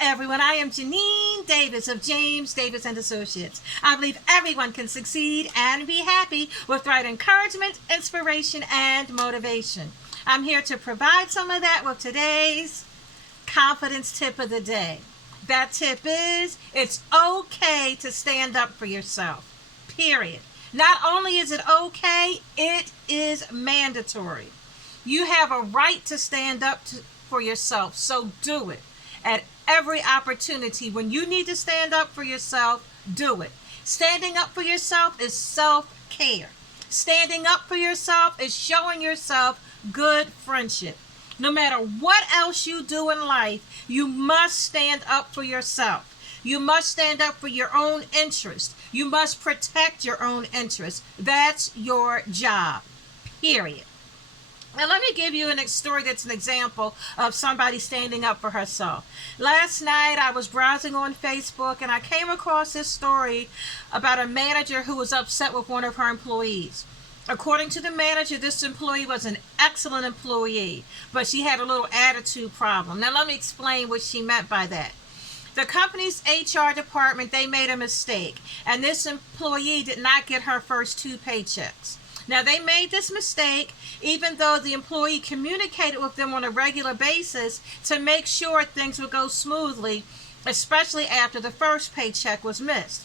everyone. I am Janine Davis of James Davis and Associates. I believe everyone can succeed and be happy with right encouragement, inspiration, and motivation. I'm here to provide some of that with today's confidence tip of the day. That tip is, it's okay to stand up for yourself. Period. Not only is it okay, it is mandatory. You have a right to stand up for yourself, so do it. At every opportunity, when you need to stand up for yourself, do it. Standing up for yourself is self-care. Standing up for yourself is showing yourself good friendship. No matter what else you do in life, you must stand up for yourself. You must stand up for your own interest. You must protect your own interest. That's your job. Period. Now, let me give you a story that's an example of somebody standing up for herself. Last night, I was browsing on Facebook, and I came across this story about a manager who was upset with one of her employees. According to the manager, this employee was an excellent employee, but she had a little attitude problem. Now, let me explain what she meant by that. The company's HR department, they made a mistake, and this employee did not get her first 2 paychecks. Now, they made this mistake even though the employee communicated with them on a regular basis to make sure things would go smoothly, especially after the first paycheck was missed.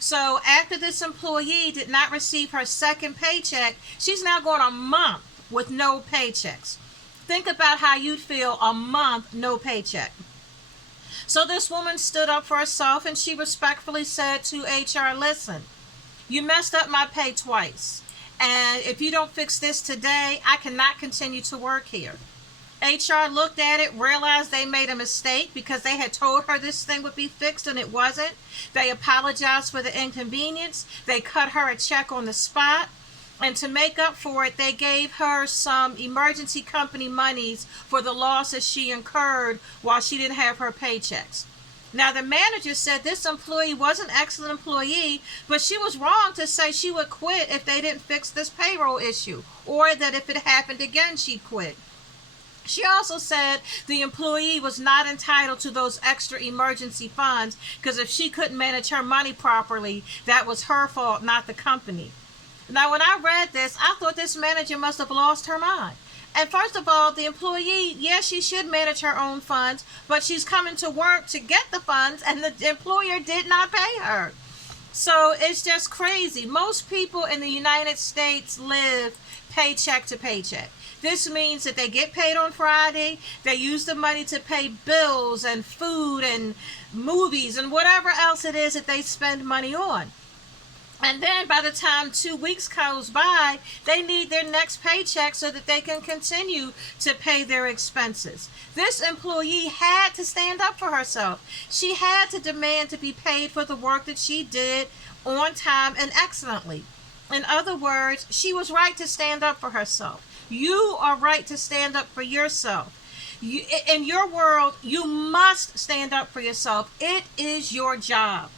So after this employee did not receive her second paycheck, she's now going a month with no paychecks. Think about how you'd feel a month, no paycheck. So this woman stood up for herself, and she respectfully said to HR, listen, you messed up my pay twice. And if you don't fix this today, I cannot continue to work here. HR looked at it, realized they made a mistake because they had told her this thing would be fixed and it wasn't. They apologized for the inconvenience. They cut her a check on the spot. And to make up for it, they gave her some emergency company monies for the losses she incurred while she didn't have her paychecks. Now, the manager said this employee was an excellent employee, but she was wrong to say she would quit if they didn't fix this payroll issue, or that if it happened again, she'd quit. She also said the employee was not entitled to those extra emergency funds because if she couldn't manage her money properly, that was her fault, not the company. Now, when I read this, I thought this manager must have lost her mind. And first of all, the employee, yes, she should manage her own funds, but she's coming to work to get the funds, and the employer did not pay her. So it's just crazy. Most people in the United States live paycheck to paycheck. This means that they get paid on Friday, they use the money to pay bills and food and movies and whatever else it is that they spend money on. And then by the time 2 weeks goes by, they need their next paycheck so that they can continue to pay their expenses. This employee had to stand up for herself. She had to demand to be paid for the work that she did on time and excellently. In other words, she was right to stand up for herself. You are right to stand up for yourself. In your world, you must stand up for yourself. It is your job.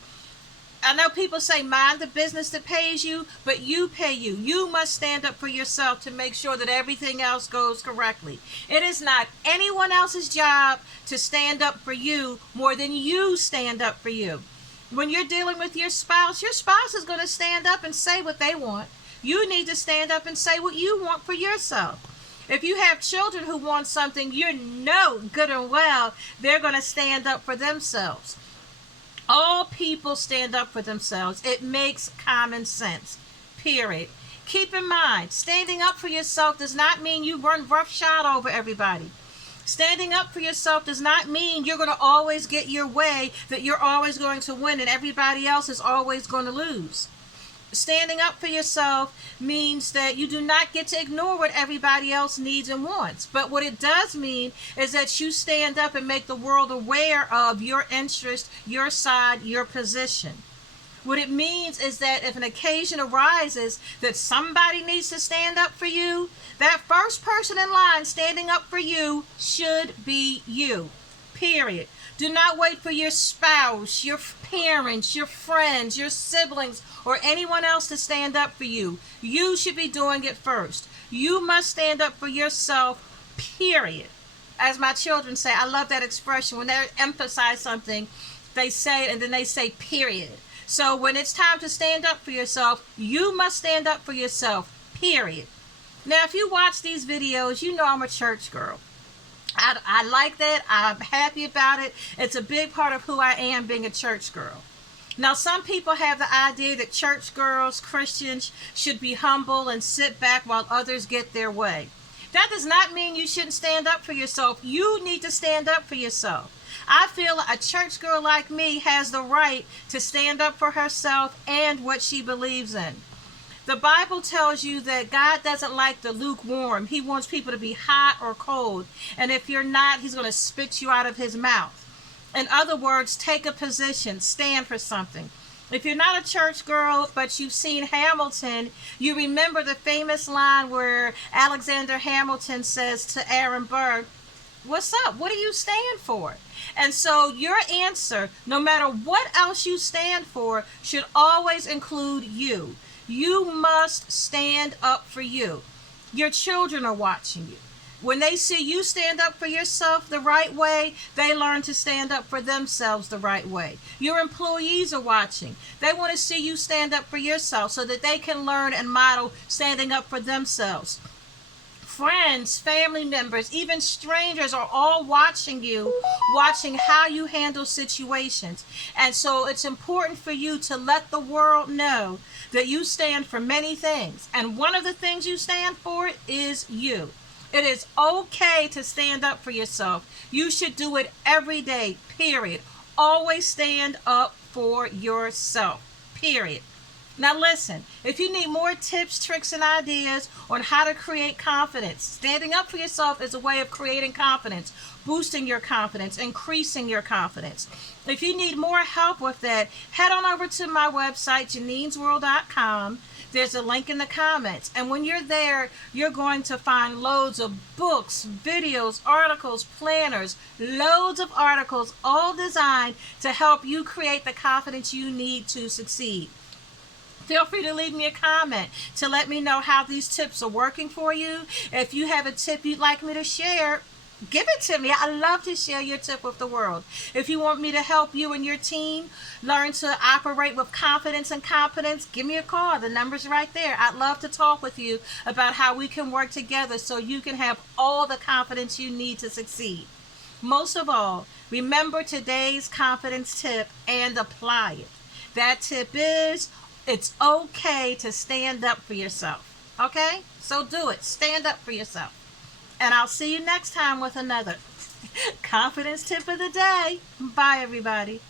I know people say mind the business that pays you, but you pay you. You must stand up for yourself to make sure that everything else goes correctly. It is not anyone else's job to stand up for you more than you stand up for you. When you're dealing with your spouse is going to stand up and say what they want. You need to stand up and say what you want for yourself. If you have children who want something, you know good and well they're going to stand up for themselves. All people stand up for themselves. It makes common sense. Period. Keep in mind, standing up for yourself does not mean you run roughshod over everybody. Standing up for yourself does not mean you're going to always get your way, that you're always going to win and everybody else is always going to lose. Standing up for yourself means that you do not get to ignore what everybody else needs and wants. But what it does mean is that you stand up and make the world aware of your interest, your side, your position. What it means is that if an occasion arises that somebody needs to stand up for you, that first person in line standing up for you should be you. Period. Do not wait for your spouse, your parents, your friends, your siblings, or anyone else to stand up for you. You should be doing it first. You must stand up for yourself, period. As my children say, I love that expression. When they emphasize something, they say, and then they say, period. So when it's time to stand up for yourself, you must stand up for yourself, period. Now, if you watch these videos, you know I'm a church girl. I like that. I'm happy about it. It's a big part of who I am, being a church girl. Now, some people have the idea that church girls, Christians, should be humble and sit back while others get their way. That does not mean you shouldn't stand up for yourself. You need to stand up for yourself. I feel a church girl like me has the right to stand up for herself and what she believes in. The Bible tells you that God doesn't like the lukewarm. He wants people to be hot or cold. And if you're not, he's going to spit you out of his mouth. In other words, take a position, stand for something. If you're not a church girl, but you've seen Hamilton, you remember the famous line where Alexander Hamilton says to Aaron Burr, "What's up? What do you stand for?" And so your answer, no matter what else you stand for, should always include you. You must stand up for you. Your children are watching you. When they see you stand up for yourself the right way, they learn to stand up for themselves the right way. Your employees are watching. They want to see you stand up for yourself so that they can learn and model standing up for themselves. Friends, family members, even strangers are all watching you, watching how you handle situations. And so it's important for you to let the world know that you stand for many things. And one of the things you stand for is you. It is okay to stand up for yourself. You should do it every day, period. Always stand up for yourself, period. Now listen, if you need more tips, tricks, and ideas on how to create confidence, standing up for yourself is a way of creating confidence, boosting your confidence, increasing your confidence. If you need more help with that, head on over to my website, Janine'sWorld.com. There's a link in the comments. And when you're there, you're going to find loads of books, videos, articles, planners, loads of articles, all designed to help you create the confidence you need to succeed. Feel free to leave me a comment to let me know how these tips are working for you. If you have a tip you'd like me to share, give it to me. I love to share your tip with the world. If you want me to help you and your team learn to operate with confidence and competence, give me a call. The number's right there. I'd love to talk with you about how we can work together so you can have all the confidence you need to succeed. Most of all, remember today's confidence tip and apply it. That tip is, it's okay to stand up for yourself. Okay? So do it. Stand up for yourself. And I'll see you next time with another confidence tip of the day. Bye, everybody.